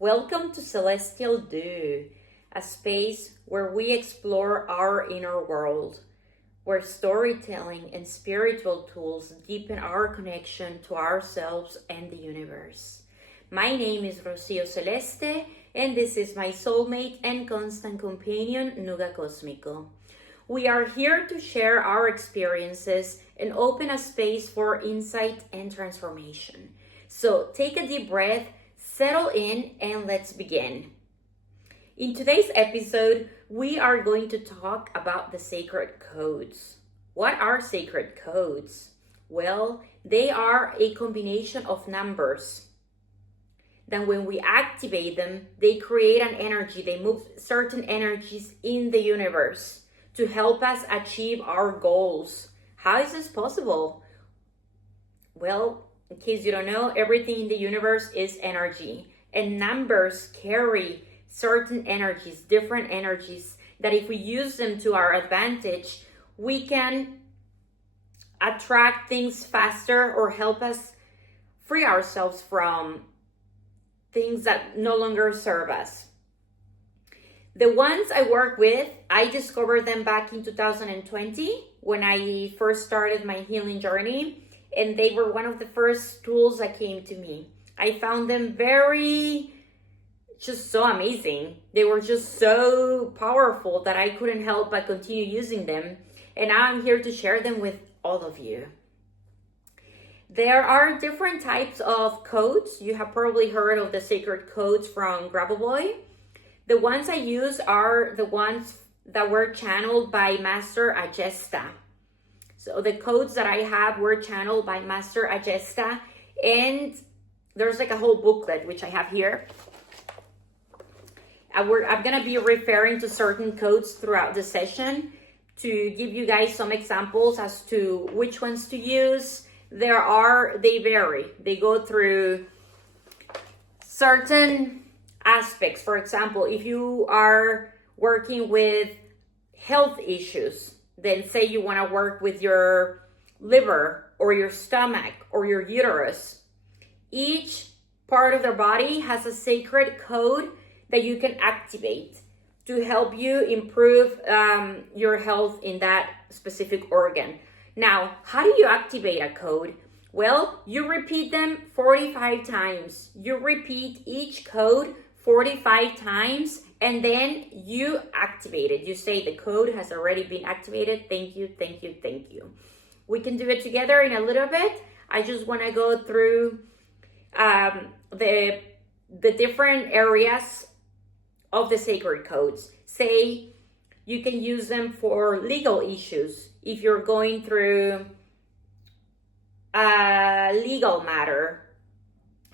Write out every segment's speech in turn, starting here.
Welcome to Celestial Do, a space where we explore our inner world, where storytelling and spiritual tools deepen our connection to ourselves and the universe. My name is Rocío Celeste, and this is my soulmate and constant companion, Nuga Cósmico. We are here to share our experiences and open a space for insight and transformation. So take a deep breath, settle in, and let's begin. In today's episode, we are going to talk about the sacred codes. What are sacred codes? Well, they are a combination of numbers. Then when we activate them, they create an energy. They move certain energies in the universe to help us achieve our goals. How is this possible? Well, in case you don't know, everything in the universe is energy, and numbers carry certain energies, different energies, that if we use them to our advantage, we can attract things faster or help us free ourselves from things that no longer serve us. The ones I work with, I discovered them back in 2020 when I first started my healing journey. And they were one of the first tools that came to me. I found them just so amazing. They were just so powerful that I couldn't help but continue using them. And now I'm here to share them with all of you. There are different types of codes. You have probably heard of the sacred codes from Gabriel. The ones I use are the ones that were channeled by Master Agesta. So the codes that I have were channeled by Master Agesta, and there's like a whole booklet, which I have here. I'm gonna be referring to certain codes throughout the session to give you guys some examples as to which ones to use. They vary. They go through certain aspects. For example, if you are working with health issues, then say you want to work with your liver or your stomach or your uterus. Each part of their body has a sacred code that you can activate to help you improve your health in that specific organ. Now, how do you activate a code? Well, you repeat them 45 times. You repeat each code 45 times, and then you activate it. You say the code has already been activated. Thank you, thank you, thank you. We can do it together in a little bit. I just want to go through the different areas of the sacred codes. Say you can use them for legal issues. If you're going through a legal matter,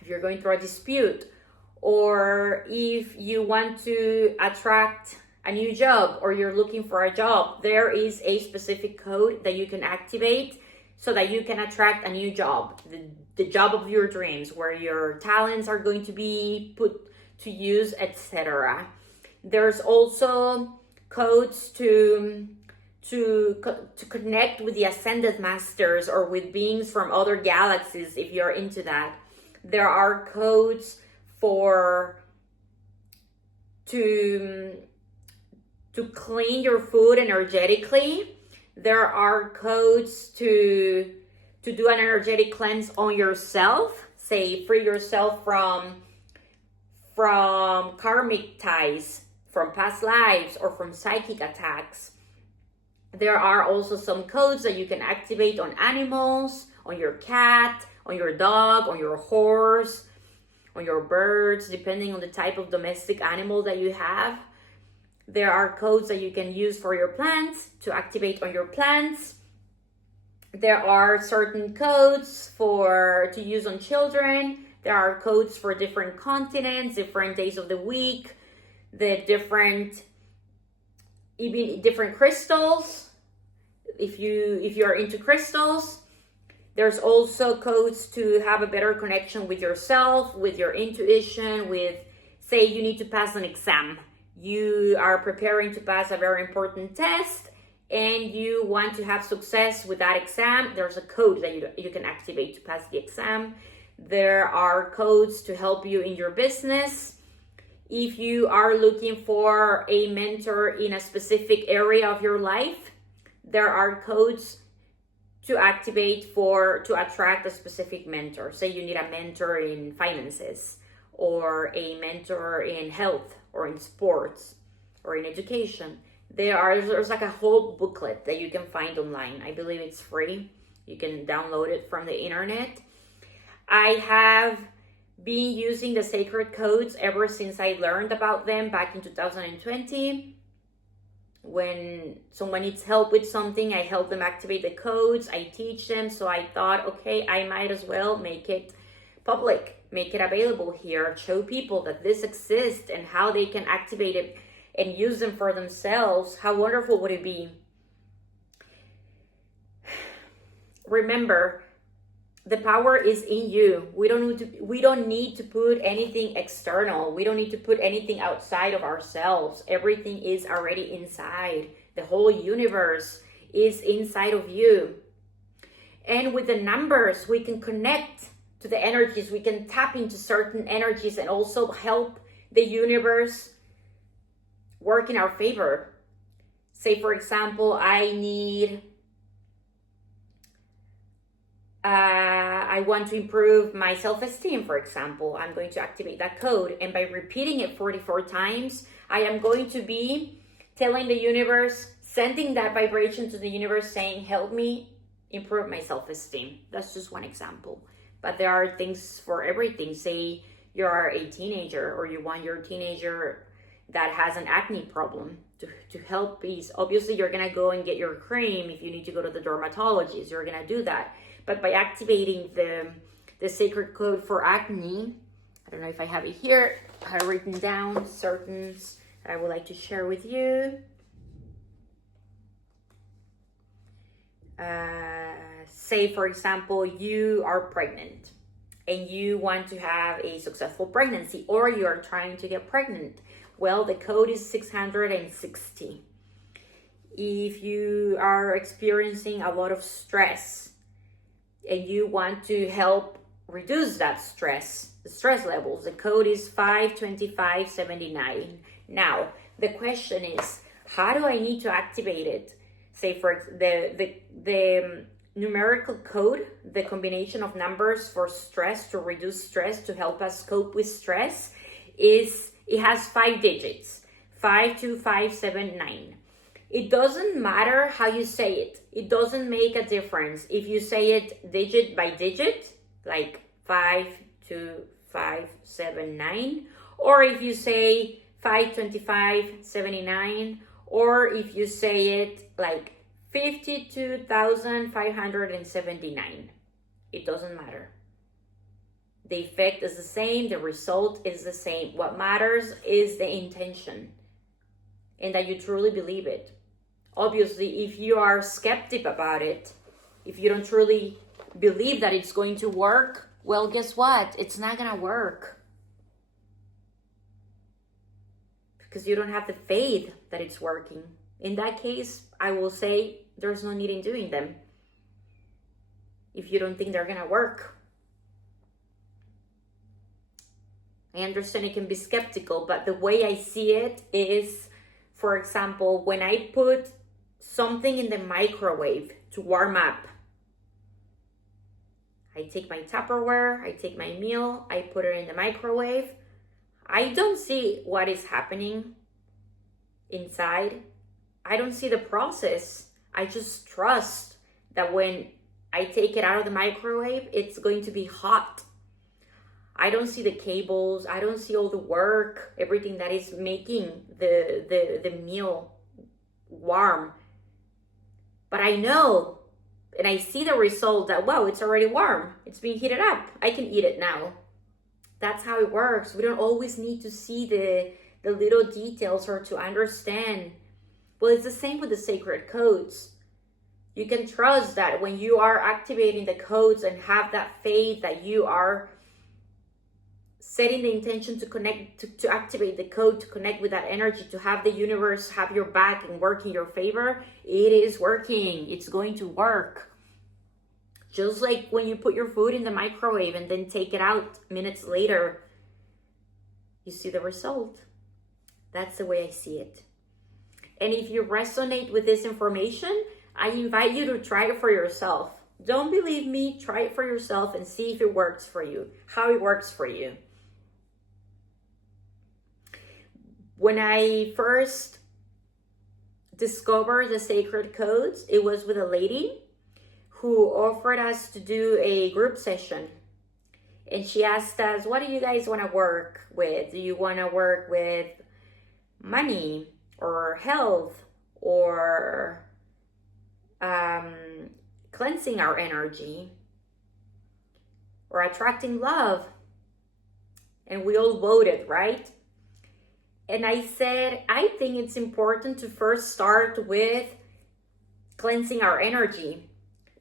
if you're going through a dispute, or if you want to attract a new job or you're looking for a job, there is a specific code that you can activate so that you can attract a new job, the job of your dreams, where your talents are going to be put to use, etc. There's also codes to connect with the ascended masters or with beings from other galaxies if you're into that. There are codes to clean your food energetically. There are codes to do an energetic cleanse on yourself. Say free yourself from karmic ties, from past lives, or from psychic attacks. There are also some codes that you can activate on animals, on your cat, on your dog, on your horse, on your birds, depending on the type of domestic animal that you have. There are codes that you can use for your plants, to activate on your plants. There are certain codes to use on children. There are codes for different continents, different days of the week, even different crystals. If you are into crystals, there's also codes to have a better connection with yourself, with your intuition, with, say you need to pass an exam. You are preparing to pass a very important test and you want to have success with that exam. There's a code that you can activate to pass the exam. There are codes to help you in your business. If you are looking for a mentor in a specific area of your life, there are codes to activate to attract a specific mentor. Say you need a mentor in finances, or a mentor in health, or in sports, or in education. There's like a whole booklet that you can find online. I believe it's free. You can download it from the internet. I have been using the sacred codes ever since I learned about them back in 2020. When someone needs help with something, I help them activate the codes. I teach them. So I thought, okay, I might as well make it public, make it available here, show people that this exists and how they can activate it and use them for themselves. How wonderful would it be? Remember, the power is in you. We don't need to put anything external. We don't need to put anything outside of ourselves. Everything is already inside. The whole universe is inside of you. And with the numbers, we can connect to the energies. We can tap into certain energies and also help the universe work in our favor. Say, for example, I want to improve my self-esteem, for example. I'm going to activate that code. And by repeating it 44 times, I am going to be telling the universe, sending that vibration to the universe saying, help me improve my self-esteem. That's just one example. But there are things for everything. Say you are a teenager, or you want your teenager that has an acne problem to help ease. Obviously, you're going to go and get your cream. If you need to go to the dermatologist, you're going to do that. But by activating the sacred code for acne, I don't know if I have it here, I have written down certain that I would like to share with you. Say, for example, you are pregnant and you want to have a successful pregnancy, or you are trying to get pregnant. Well, the code is 660. If you are experiencing a lot of stress and you want to help reduce that stress, the stress levels, the code is 52579. Now, the question is, how do I need to activate it? Say for the numerical code, the combination of numbers for stress, to reduce stress, to help us cope with stress, it has 5 digits, 52579. It doesn't matter how you say it. It doesn't make a difference. If you say it digit by digit, like 52579, or if you say 52579, or if you say it like 52,579, it doesn't matter. The effect is the same, the result is the same. What matters is the intention and that you truly believe it. Obviously, if you are skeptic about it, if you don't truly believe that it's going to work, well, guess what? It's not going to work. Because you don't have the faith that it's working. In that case, I will say there's no need in doing them if you don't think they're going to work. I understand it can be skeptical, but the way I see it is, for example, when I put something in the microwave to warm up, I take my Tupperware, I take my meal, I put it in the microwave. I don't see what is happening inside. I don't see the process. I just trust that when I take it out of the microwave, it's going to be hot. I don't see the cables. I don't see all the work, everything that is making the meal warm. But I know, and I see the result that, wow, it's already warm. It's being heated up. I can eat it now. That's how it works. We don't always need to see the little details or to understand. Well, it's the same with the sacred codes. You can trust that when you are activating the codes and have that faith that you are setting the intention to connect, to activate the code, to connect with that energy, to have the universe have your back and work in your favor, it is working. It's going to work. Just like when you put your food in the microwave and then take it out minutes later, you see the result. That's the way I see it. And if you resonate with this information, I invite you to try it for yourself. Don't believe me, try it for yourself and see if it works for you, how it works for you. When I first discovered the Sacred Codes, it was with a lady who offered us to do a group session. And she asked us, what do you guys want to work with? Do you want to work with money or health or cleansing our energy or attracting love? And we all voted, right? And I said, I think it's important to first start with cleansing our energy,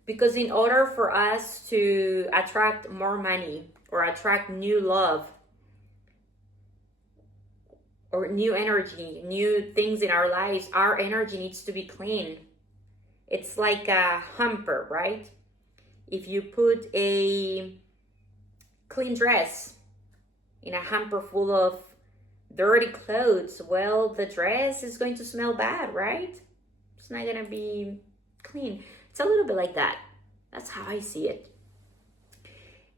because in order for us to attract more money or attract new love or new energy, new things in our lives, our energy needs to be clean. It's like a hamper, right? If you put a clean dress in a hamper full of dirty clothes, well, the dress is going to smell bad, right? It's not going to be clean. It's a little bit like that. That's how I see it.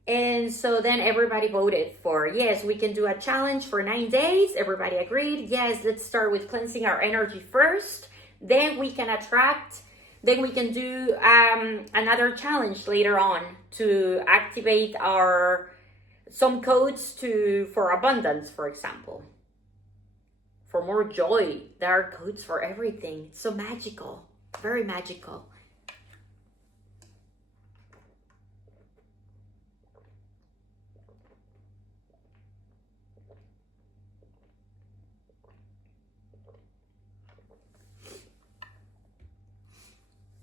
And so then everybody voted for, yes, we can do a challenge for 9 days. Everybody agreed. Yes, let's start with cleansing our energy first. Then we can attract. Then we can do another challenge later on to activate some codes for abundance, for example. For more joy. There are codes for everything. It's so magical. Very magical.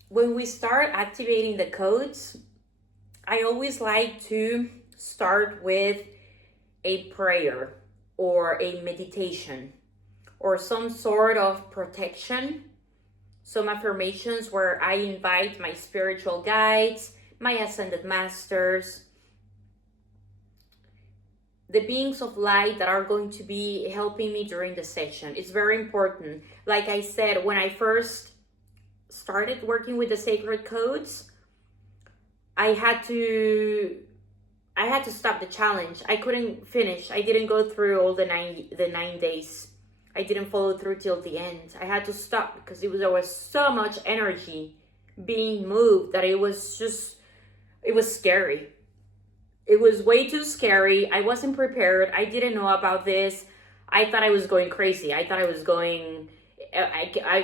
When we start activating the codes, I always like to start with a prayer or a meditation or some sort of protection, some affirmations where I invite my spiritual guides, my ascended masters, the beings of light that are going to be helping me during the session. It's very important. Like I said, when I first started working with the Sacred Codes, I had to stop the challenge. I couldn't finish. I didn't go through all the 9 days. I didn't follow through till the end. I had to stop because there was so much energy being moved that it was scary. It was way too scary. I wasn't prepared. I didn't know about this. I thought I was going crazy. I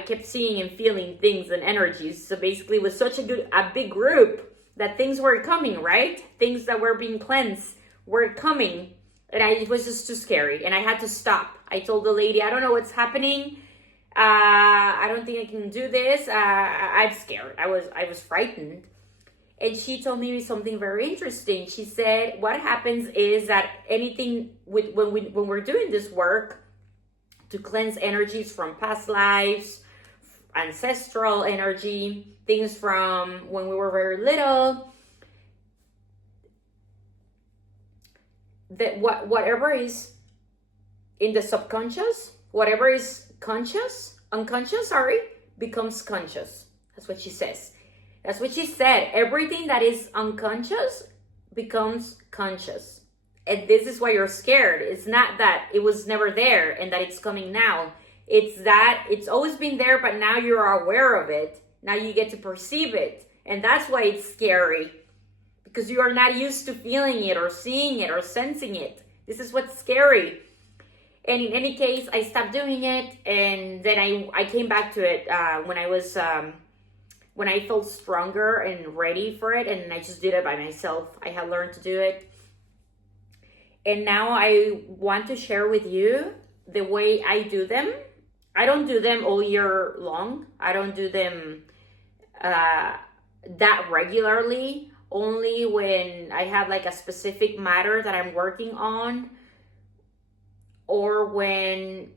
kept seeing and feeling things and energies. So basically it was such a big group that things were coming, right? Things that were being cleansed were coming. And it was just too scary. And I had to stop. I told the lady, I don't know what's happening. I don't think I can do this. I'm scared. I was frightened. And she told me something very interesting. She said, what happens is that anything when we're doing this work to cleanse energies from past lives, ancestral energy, things from when we were very little, that whatever is in the subconscious, whatever is unconscious, becomes conscious. That's what she says. That's what she said. Everything that is unconscious becomes conscious. And this is why you're scared. It's not that it was never there and that it's coming now. It's that it's always been there, but now you're aware of it. Now you get to perceive it. And that's why it's scary. Because you are not used to feeling it or seeing it or sensing it. This is what's scary. And in any case, I stopped doing it. And then I came back to it when I felt stronger and ready for it. And I just did it by myself. I had learned to do it. And now I want to share with you the way I do them. I don't do them all year long. I don't do them that regularly. Only when I have like a specific matter that I'm working on, or when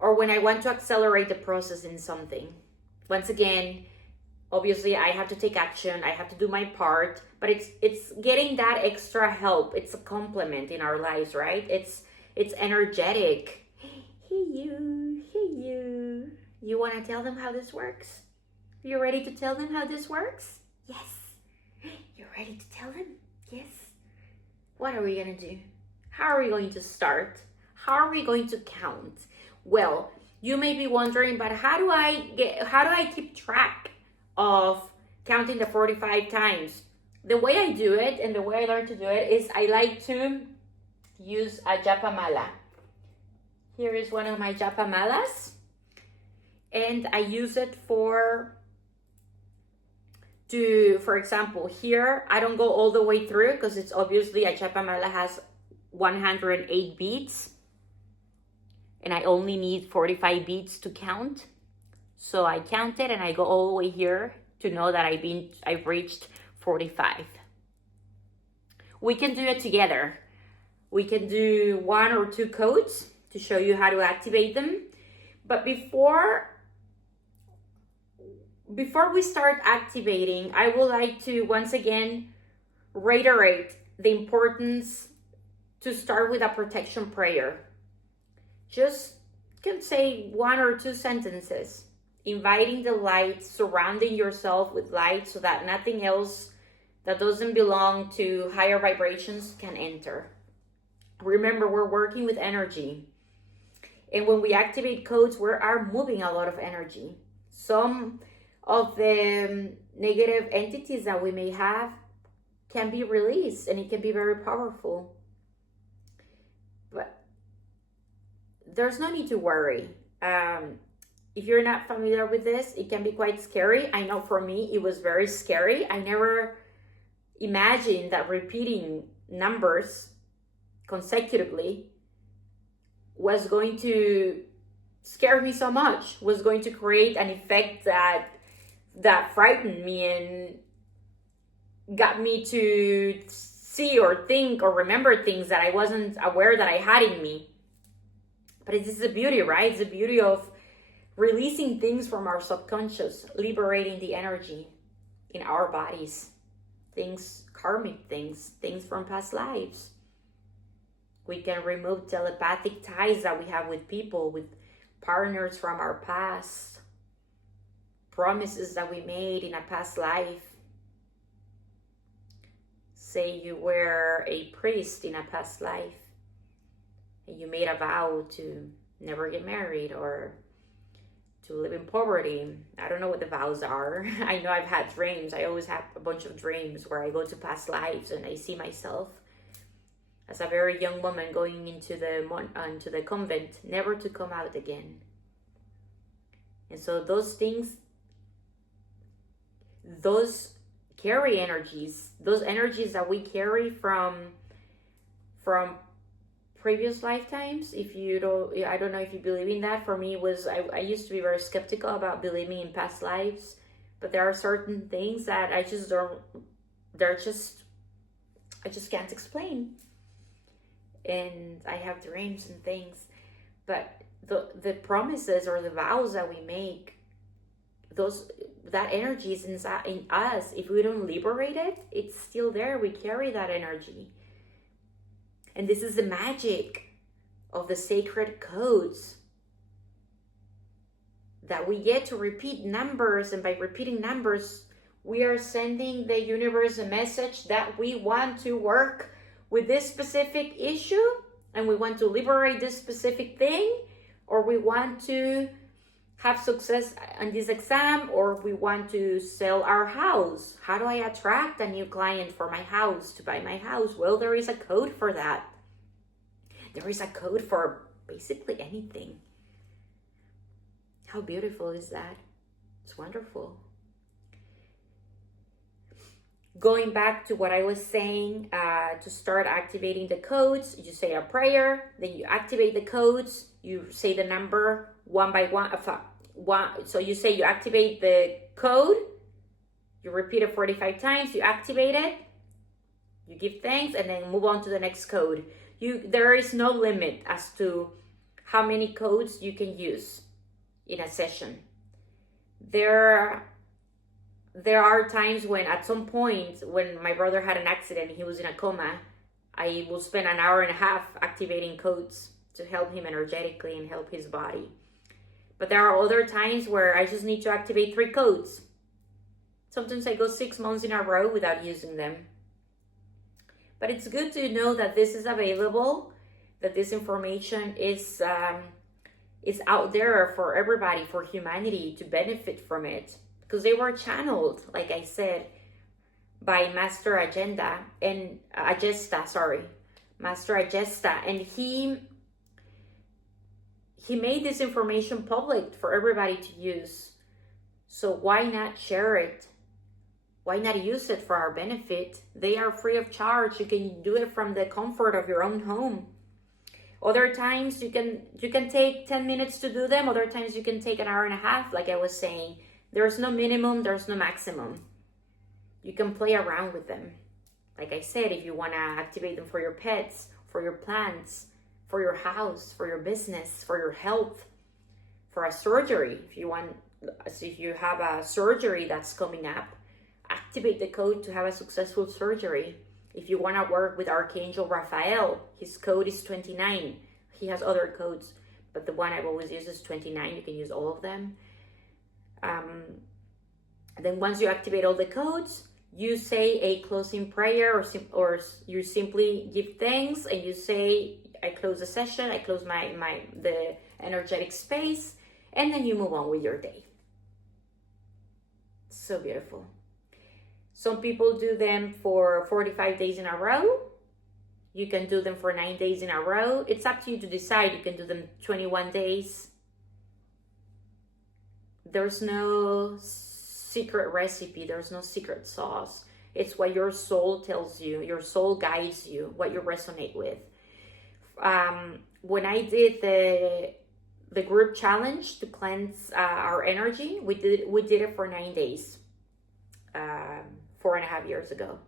I want to accelerate the process in something. Once again, obviously I have to take action. I have to do my part, but it's getting that extra help. It's a complement in our lives, right? It's energetic. Hey you, hey you. You want to tell them how this works? You ready to tell them how this works? Yes. You're ready to tell them? Yes. What are we going to do? How are we going to start? How are we going to count? Well, you may be wondering, but how do I keep track of counting the 45 times? The way I do it and the way I learned to do it is I like to use a japa mala. Here is one of my japa malas, and I use it for example, here I don't go all the way through because it's obviously a japa mala has 108 beats and I only need 45 beats to count. So I count it and I go all the way here to know that I've reached 45. We can do it together. We can do 1 or 2 codes to show you how to activate them. But before we start activating, I would like to once again reiterate the importance to start with a protection prayer. Just can say 1 or 2 sentences, inviting the light, surrounding yourself with light so that nothing else that doesn't belong to higher vibrations can enter. Remember, we're working with energy. And when we activate codes, we are moving a lot of energy. Some of the negative entities that we may have can be released, and it can be very powerful. But there's no need to worry. If you're not familiar with this, it can be quite scary. I know for me, it was very scary. I never imagined that repeating numbers consecutively was going to scare me so much, was going to create an effect that frightened me and got me to see or think or remember things that I wasn't aware that I had in me. But this is the beauty, right? It's the beauty of releasing things from our subconscious, liberating the energy in our bodies, things, karmic things from past lives. We can remove telepathic ties that we have with people, with partners from our past, promises that we made in a past life. Say you were a priest in a past life and you made a vow to never get married or to live in poverty. I don't know what the vows are. I know I've had dreams. I always have a bunch of dreams where I go to past lives and I see myself as a very young woman going into the convent, never to come out again. And so those things, those carry energies, those energies that we carry from previous lifetimes. If you don't, I don't know if you believe in that. For me, it was, I used to be very skeptical about believing in past lives, but there are certain things that I just can't explain. And I have dreams and things, but the promises or the vows that we make, that energy is inside in us. If we don't liberate it, it's still there. We carry that energy. And this is the magic of the sacred codes, that we get to repeat numbers, and by repeating numbers, we are sending the universe a message that we want to work with this specific issue, and we want to liberate this specific thing, or we want to have success on this exam, or we want to sell our house. How do I attract a new client for my house, to buy my house? Well, there is a code for that. There is a code for basically anything. How beautiful is that? It's wonderful. Going back to what I was saying, to start activating the codes, you say a prayer, then you activate the codes, you say the number one by one. So you say you activate the code, you repeat it 45 times, you activate it, you give thanks, and then move on to the next code. There is no limit as to how many codes you can use in a session. There are times when, at some point, when my brother had an accident, he was in a coma, I will spend an hour and a half activating codes to help him energetically and help his body. But there are other times where I just need to activate 3 codes. Sometimes I go 6 months in a row without using them. But it's good to know that this is available, that this information is out there for everybody, for humanity to benefit from it. Because they were channeled, like I said, by Master Agesta, and he made this information public for everybody to use. So why not share it? Why not use it for our benefit? They are free of charge. You can do it from the comfort of your own home. Other times you can take 10 minutes to do them. Other times you can take an hour and a half, like I was saying. There's no minimum, there's no maximum. You can play around with them. Like I said, if you want to activate them for your pets, for your plants, for your house, for your business, for your health, for a surgery. If you have a surgery that's coming up, activate the code to have a successful surgery. If you want to work with Archangel Raphael, his code is 29. He has other codes, but the one I've always used is 29. You can use all of them. Then once you activate all the codes, you say a closing prayer, or you simply give thanks and you say, I close the session, I close the energetic space, and then you move on with your day. So beautiful. Some people do them for 45 days in a row. You can do them for 9 days in a row. It's up to you to decide. You can do them 21 days. There's no secret recipe. There's no secret sauce. It's what your soul tells you. Your soul guides you, what you resonate with. When I did the group challenge to cleanse our energy, we did it for 9 days, 4.5 years ago.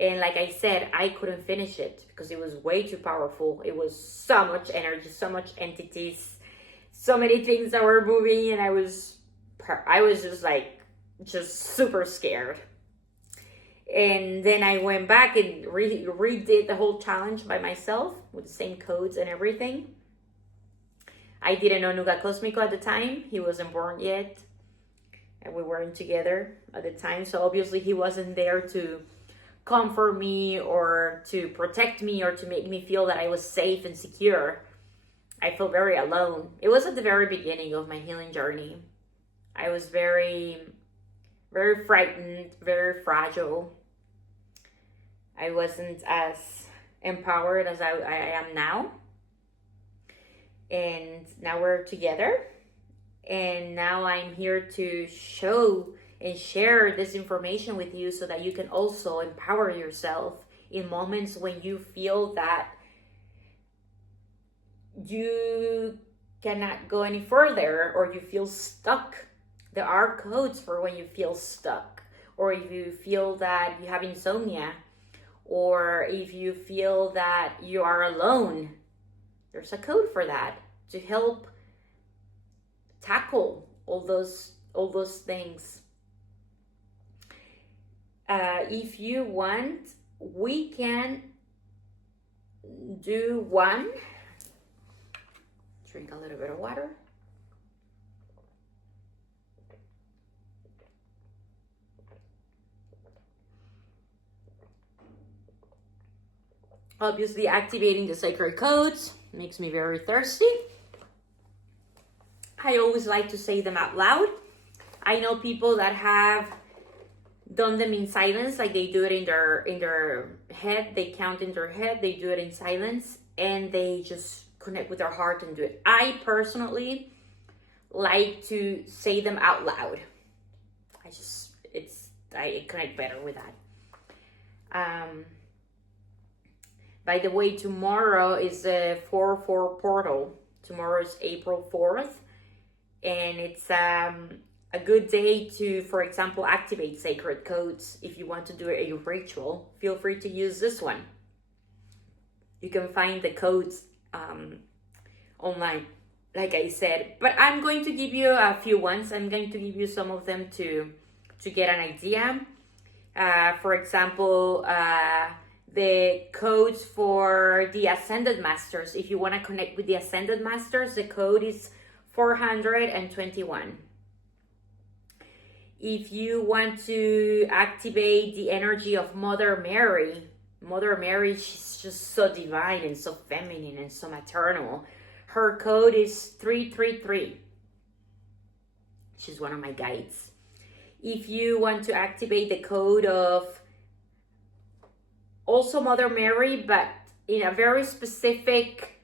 And like I said, I couldn't finish it because it was way too powerful. It was so much energy, so much entities, so many things that were moving, and I was just super scared. And then I went back and redid the whole challenge by myself with the same codes and everything. I didn't know Nuga Cosmico at the time. He wasn't born yet. And we weren't together at the time. So obviously he wasn't there to comfort me or to protect me or to make me feel that I was safe and secure. I felt very alone. It was at the very beginning of my healing journey. I was very, very frightened, very fragile. I wasn't as empowered as I am now. And now we're together. And now I'm here to show and share this information with you so that you can also empower yourself in moments when you feel that you cannot go any further or you feel stuck. There are codes for when you feel stuck, or if you feel that you have insomnia, or if you feel that you are alone. There's a code for that to help tackle all those things. If you want, we can do one. Drink a little bit of water. Obviously, activating the sacred codes makes me very thirsty. I always like to say them out loud. I know people that have done them in silence, like they do it in their head. They count in their head. They do it in silence, and they just connect with their heart and do it. I personally like to say them out loud. I connect better with that. By the way, tomorrow is a 4/4 portal. Tomorrow is April 4th. And it's a good day to, for example, activate sacred codes. If you want to do a ritual, feel free to use this one. You can find the codes online, like I said. But I'm going to give you a few ones. I'm going to give you some of them to get an idea. For example, the codes for the Ascended Masters. If you want to connect with the Ascended Masters, the code is 421. If you want to activate the energy of Mother Mary, she's just so divine and so feminine and so maternal. Her code is 333. She's one of my guides. If you want to activate the code of also Mother Mary, but in a very specific,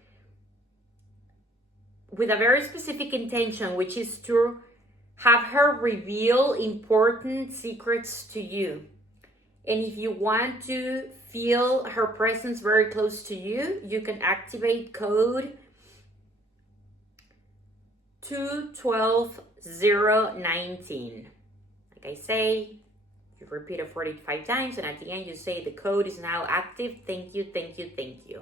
with a very specific intention, which is to have her reveal important secrets to you. And if you want to feel her presence very close to you, you can activate code 212019. Like I say, you repeat it 45 times, and at the end you say the code is now active. Thank you, thank you, thank you.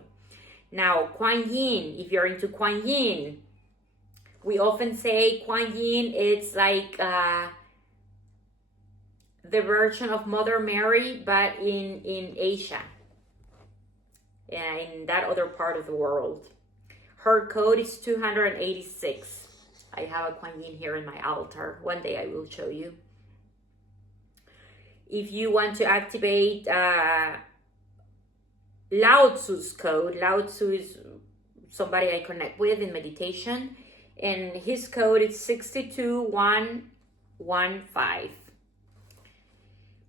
Now, Kuan Yin, if you're into Kuan Yin, we often say Kuan Yin, it's like the version of Mother Mary, but in Asia, in that other part of the world. Her code is 286. I have a Kuan Yin here in my altar. One day I will show you. If you want to activate Lao Tzu's code, Lao Tzu is somebody I connect with in meditation, and his code is 62115.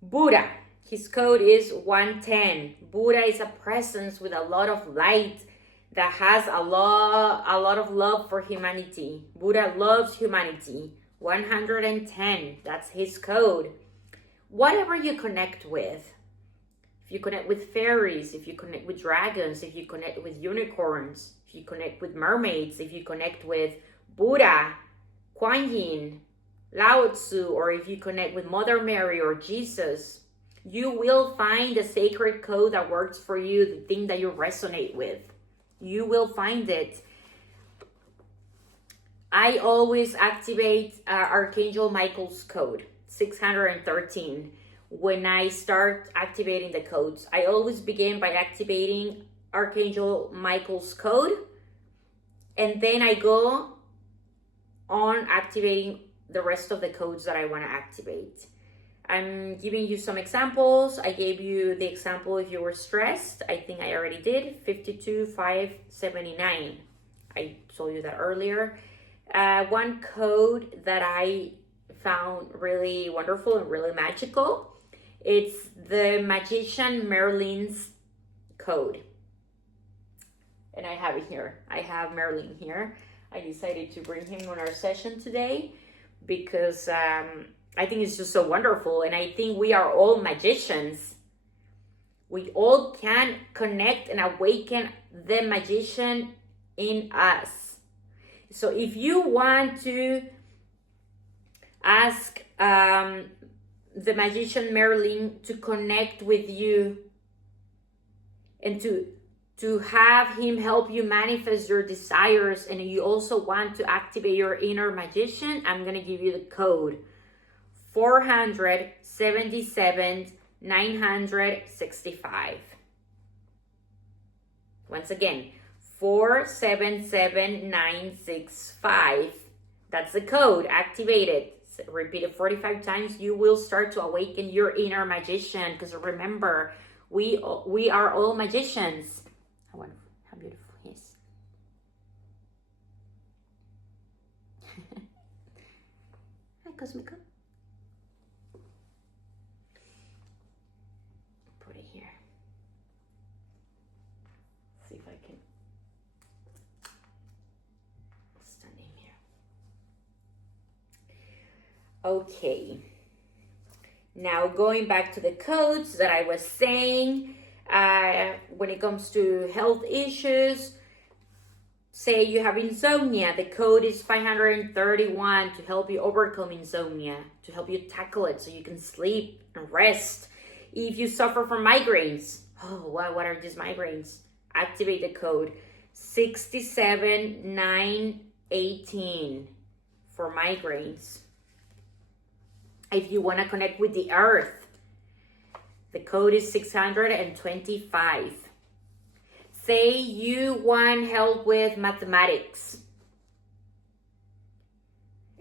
Buddha, his code is 110. Buddha is a presence with a lot of light that has a lot of love for humanity. Buddha loves humanity. 110, that's his code. Whatever you connect with, if you connect with fairies, if you connect with dragons, if you connect with unicorns, if you connect with mermaids, if you connect with Buddha, Kuan Yin, Lao Tzu, or if you connect with Mother Mary or Jesus, you will find the sacred code that works for you, the thing that you resonate with. You will find it. I always activate Archangel Michael's code, 613. When I start activating the codes, I always begin by activating Archangel Michael's code, and then I go on activating the rest of the codes that I want to activate. I'm giving you some examples. I gave you the example if you were stressed. I think I already did. 52579. I told you that earlier. One code that I found really wonderful and really magical, it's the Magician Merlin's code. And I have it here. I have Merlin here. I decided to bring him on our session today because I think it's just so wonderful. And I think we are all magicians. We all can connect and awaken the magician in us. So if you want to ask the magician Merlin to connect with you and to have him help you manifest your desires, and you also want to activate your inner magician, I'm going to give you the code 477-965. Once again, 477965. That's the code. Activate it. Repeat it 45 times. You will start to awaken your inner magician, because remember, we are all magicians. I wonder how beautiful he is. Hi, Cosmica. Put it here. See if I can stand him here. Okay. Now going back to the codes that I was saying, when it comes to health issues, say you have insomnia, the code is 531 to help you overcome insomnia, to help you tackle it so you can sleep and rest. If you suffer from migraines, what are these migraines? Activate the code 67918 for migraines. If you want to connect with the earth, The code is 625. Say you want help with mathematics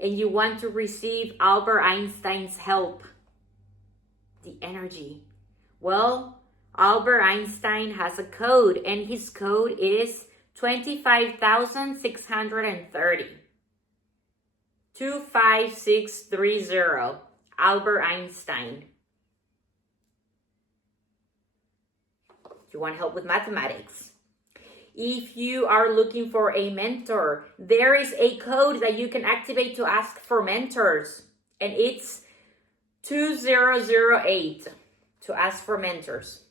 and you want to receive Albert Einstein's help, the energy. Well, Albert Einstein has a code, and his code is 25,630. 25630. Albert Einstein. You want help with mathematics. If you are looking for a mentor, there is a code that you can activate to ask for mentors, and it's 2008 to ask for mentors.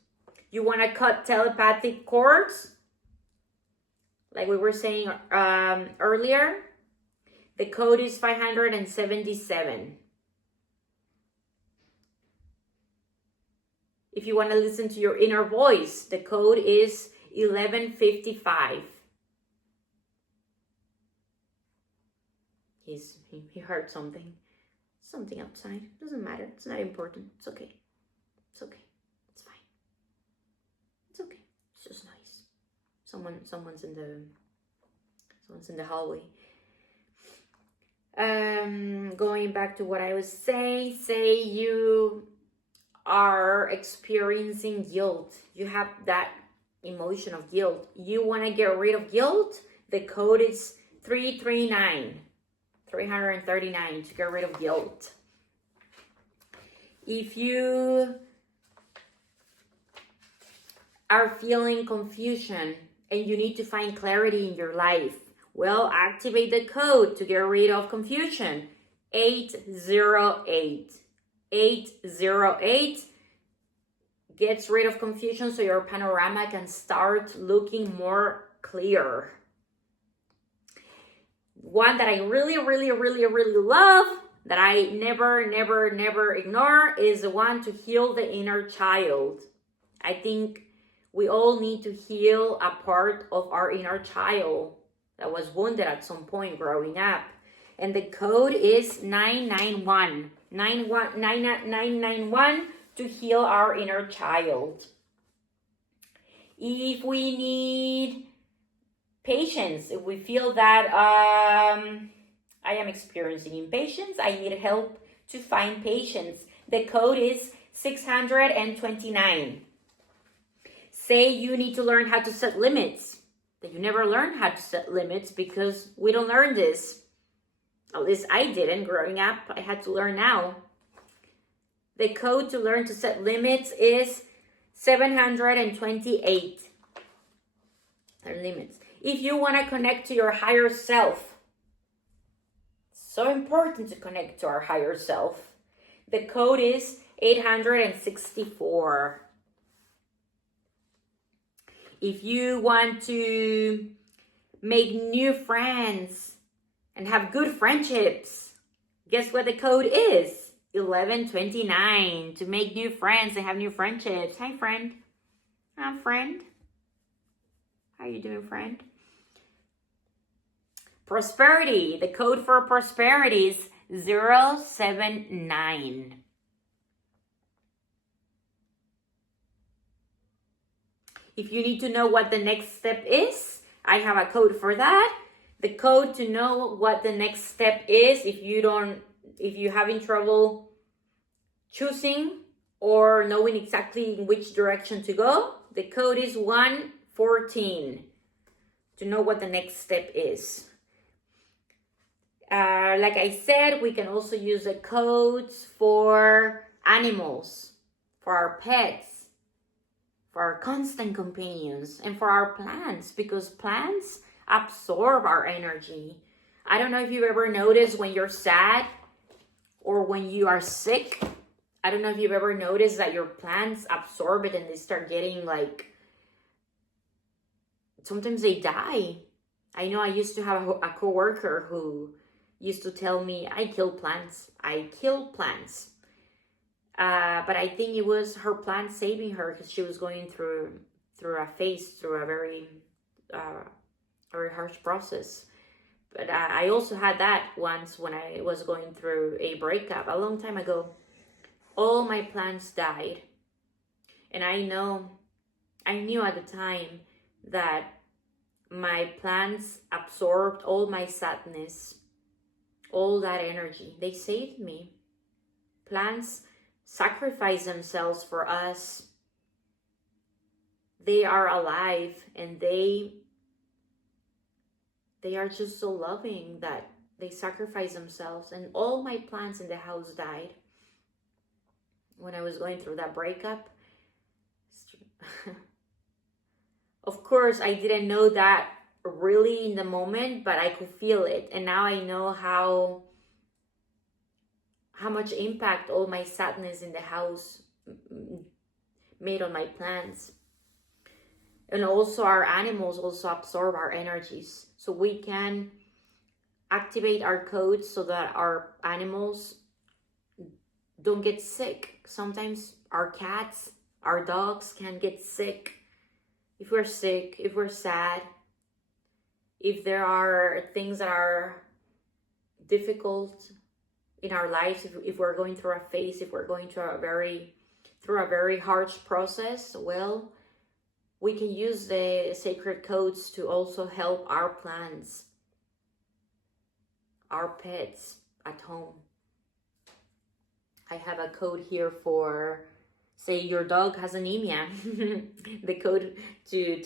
You want to cut telepathic cords, like we were saying earlier. The code is 577. If you want to listen to your inner voice, the code is 1155. He heard something outside. Doesn't matter. It's not important. It's okay. It's okay. It's fine. It's okay. It's just nice. Someone's in the hallway. Going back to what I was saying, say you are experiencing guilt. You have that emotion of guilt. You want to get rid of guilt? The code is 339 to get rid of guilt. If you are feeling confusion and you need to find clarity in your life, well, activate the code to get rid of confusion. 808. 808 gets rid of confusion so your panorama can start looking more clear. One that I really love, that I never ignore, is the one to heal the inner child. I think we all need to heal a part of our inner child that was wounded at some point growing up. And the code is 991. 991 to heal our inner child. If we need patience, if we feel that I am experiencing impatience, I need help to find patience, the code is 629. Say you need to learn how to set limits, that you never learned how to set limits because we don't learn this. At least I didn't growing up. I had to learn now. The code to learn to set limits is 728. Limits. If you want to connect to your higher self, so important to connect to our higher self. The code is 864. If you want to make new friends and have good friendships, guess what the code is? 1129 to make new friends and have new friendships. Hi, friend. I'm friend. How you doing, friend? Prosperity. The code for prosperity is 079. If you need to know what the next step is, I have a code for that. The code to know what the next step is, if you're having trouble choosing or knowing exactly in which direction to go, the code is 114 to know what the next step is. Like I said, we can also use the codes for animals, for our pets, for our constant companions, and for our plants, because plants absorb our energy. I don't know if you've ever noticed when you're sad or when you are sick. I don't know if you've ever noticed that your plants absorb it and they start getting sometimes they die. I know I used to have a coworker who used to tell me, I kill plants. But I think it was her plant saving her because she was going through a very harsh process. But I also had that once when I was going through a breakup a long time ago. All my plants died. And I knew at the time that my plants absorbed all my sadness, all that energy. They saved me. Plants sacrifice themselves for us. They are alive, and they are just so loving that they sacrifice themselves. And all my plants in the house died when I was going through that breakup. Of course, I didn't know that really in the moment, but I could feel it. And now I know how much impact all my sadness in the house made on my plants. And also our animals also absorb our energies. So we can activate our codes so that our animals don't get sick. Sometimes our cats, our dogs can get sick. If we're sick, if we're sad, if there are things that are difficult in our lives, if we're going through a phase, if we're going through a very harsh process, well, we can use the sacred codes to also help our plants, our pets at home. I have a code here for, say your dog has anemia. The code to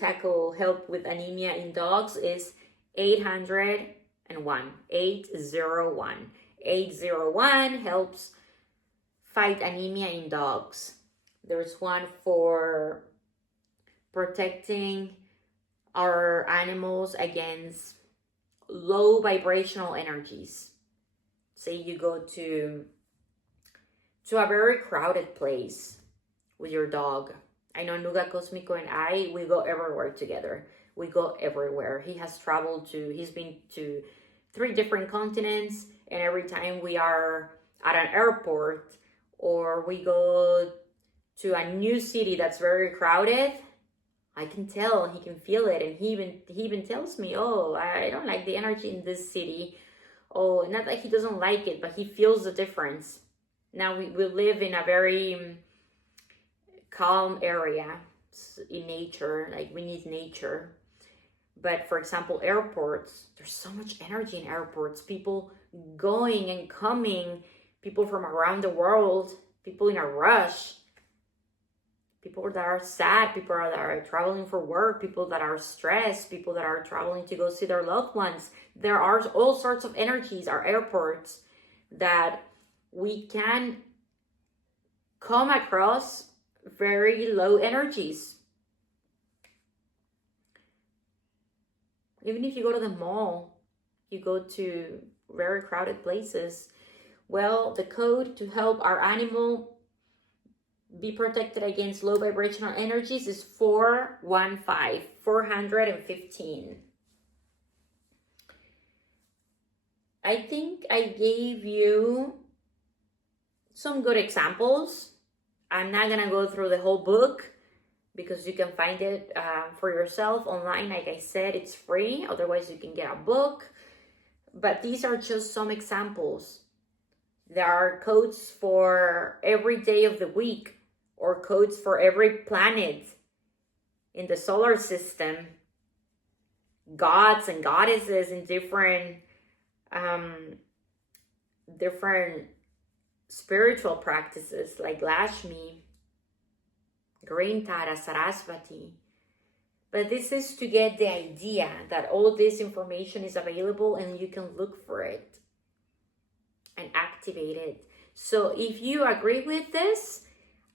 help with anemia in dogs is 801. 801. 801 helps fight anemia in dogs. There's one for protecting our animals against low vibrational energies. Say you go to a very crowded place with your dog. I know Nuga Cosmico and I, we go everywhere together. We go everywhere. He's been to 3 different continents, and every time we are at an airport or we go to a new city that's very crowded, I can tell, he can feel it, and he even tells me, oh, I don't like the energy in this city. Oh, not that he doesn't like it, but he feels the difference. Now we live in a very calm area in nature, like we need nature. But for example, airports, there's so much energy in airports, people going and coming, people from around the world, people in a rush, people that are sad, people that are traveling for work, people that are stressed, people that are traveling to go see their loved ones. There are all sorts of energies, our airports, that we can come across very low energies. Even if you go to the mall, you go to very crowded places. Well, the code to help our animal be protected against low vibrational energies is 415. I think I gave you some good examples. I'm not gonna go through the whole book because you can find it for yourself online. Like I said, it's free. Otherwise, you can get a book. But these are just some examples. There are codes for every day of the week, or codes for every planet in the solar system. Gods and goddesses in different spiritual practices like Lakshmi, Green Tara, Sarasvati. But this is to get the idea that all of this information is available and you can look for it and activate it. So if you agree with this,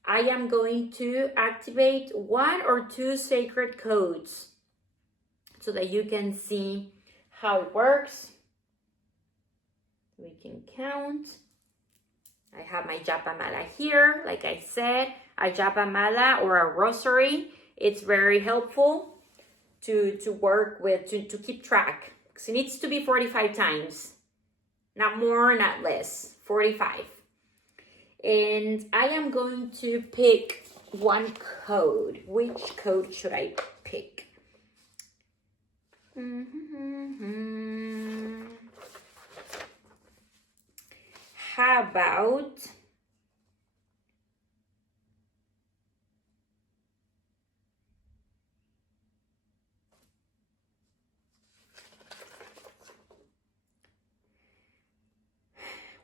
I am going to activate 1 or 2 sacred codes so that you can see how it works. We can count. I have my japa mala here. Like I said, a japa mala or a rosary, it's very helpful to work with, to keep track. Because it needs to be 45 times. Not more, not less. 45. And I am going to pick one code. Which code should I pick? How about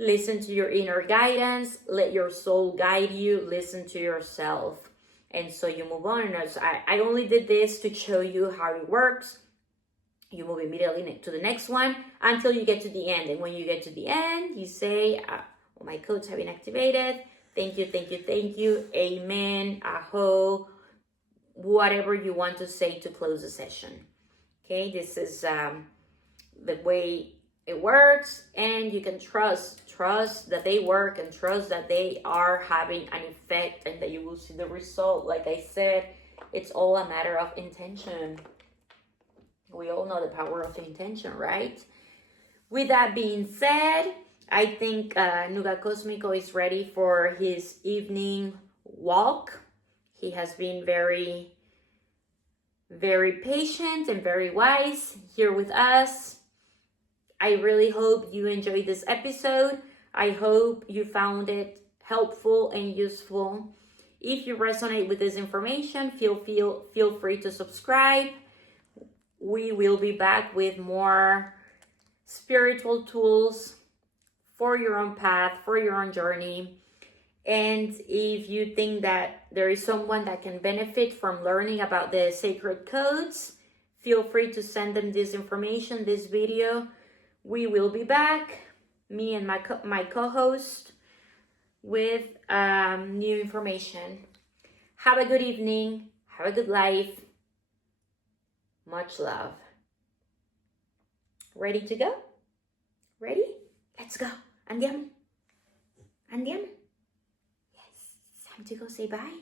Listen to your inner guidance. Let your soul guide you. Listen to yourself. And so you move on. And so I only did this to show you how it works. You move immediately to the next one until you get to the end. And when you get to the end, you say, well, my codes have been activated. Thank you, thank you, thank you. Amen, aho, whatever you want to say to close the session. Okay, this is the way it works, and you can trust that they work, and trust that they are having an effect, and that you will see the result. Like I said, it's all a matter of intention. We all know the power of intention, right? With that being said, I think Nuga Cosmico is ready for his evening walk. He has been very, very patient and very wise here with us. I really hope you enjoyed this episode. I hope you found it helpful and useful. If you resonate with this information, feel free to subscribe. We will be back with more spiritual tools for your own path, for your own journey. And if you think that there is someone that can benefit from learning about the sacred codes, feel free to send them this information, this video. We will be back, me and my co-host, with new information. Have a good evening. Have a good life. Much love. Ready to go? Ready? Let's go. Andiamo. Andiamo. Yes, it's time to go say bye.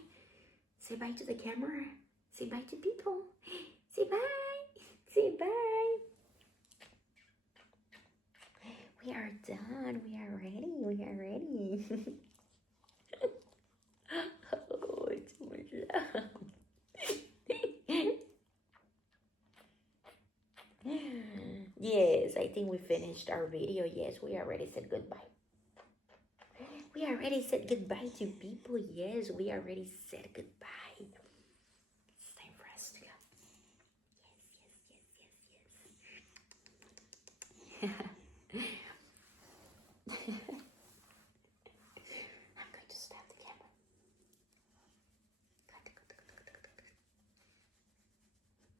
Say bye to the camera. Say bye to people. Say bye. Say bye. We are done. We are ready. We are ready. Oh, it's too much love. Yes, I think we finished our video. Yes, we already said goodbye. We already said goodbye to people. Yes, we already said goodbye.